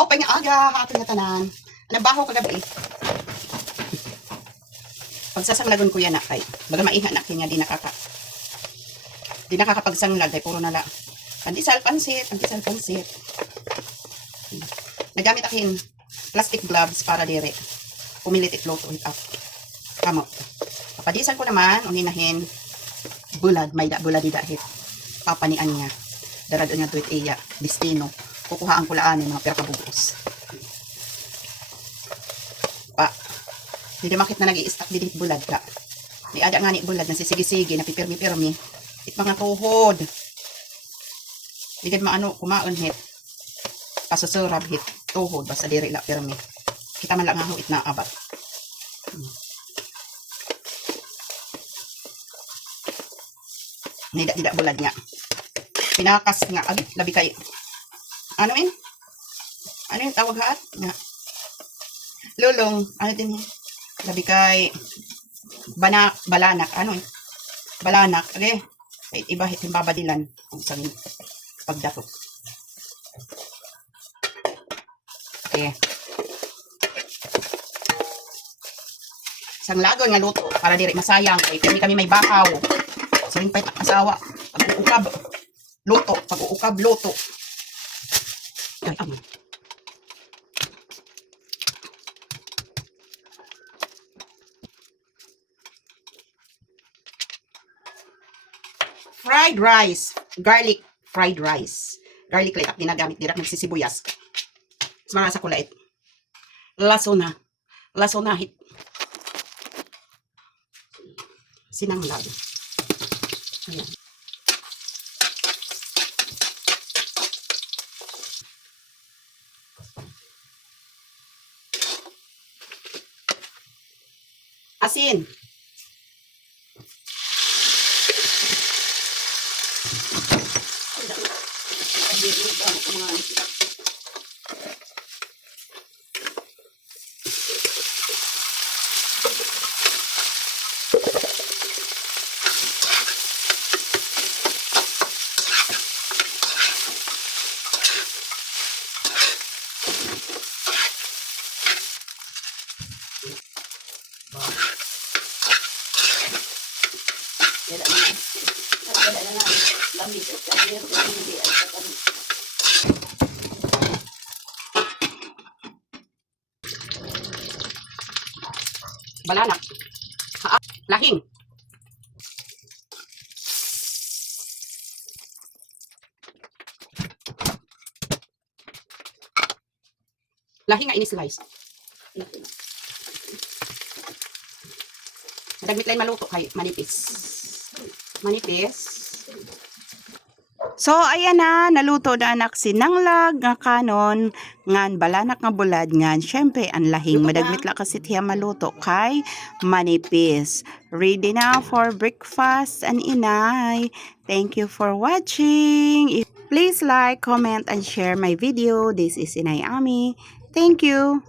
Aw pa nga aga, hato nga tanan. Nabaho kagabi. Pagsasanglagon ko yan na kay. Baga maiha na kaya di nakakapagsanglag ay puro nala. Pandisal pansit. Nagamit akin plastic gloves para dire. Pumilit itloto it up. Kamo. Papadisan ko naman, uninahin bulad, may da bulad dahit papanian niya. Darado niya tuwit iya, destino. Kukuhaan ko laan yung mga pera kabubuos. Pa, hindi makit na nag-i-stack dito bulad ka. May ada nga ni bulad, nasisigi-sigi, napipirmi-pirmi. It mga tuhod. Digad maano, kumaon hit. Pasusurab hit. Tuhod, basta diri la pirmi. Kita man lang nga it na abat. Nida bulad niya. Pinakas nga, agi, labi kay, ano yung tawag haat? Nga. Lulong, ano din yun? Labi kay, balanak, balanak, agi, iba hitin babadilan, kung saan pagdato. Okay. Isang lagon nga luto, para diri masayang, kay kami may bakaw. Saling pa'y asawa. Pag-uukab. Luto. Pag-uukab. Luto. Ay, fried rice. Garlic fried rice. Garlic light. Ginagamit direct nagsisibuyas. Mga sa kulait. Lasona. Lasonahit. Sinanglag. Ayan. Asin. Balanak. Lahing. Lahing nga ini-slice. Madagmit lang maluto kay manipis. Manipis. So, ayan na, naluto na anak sinanglag nga kanon, ngan balanak nga bulad, ngan syempre ang lahing madagmit la kasi tiya maluto kay manipis. Ready na for breakfast and inay. Thank you for watching. Please like, comment, and share my video. This is Inay Ami. Thank you.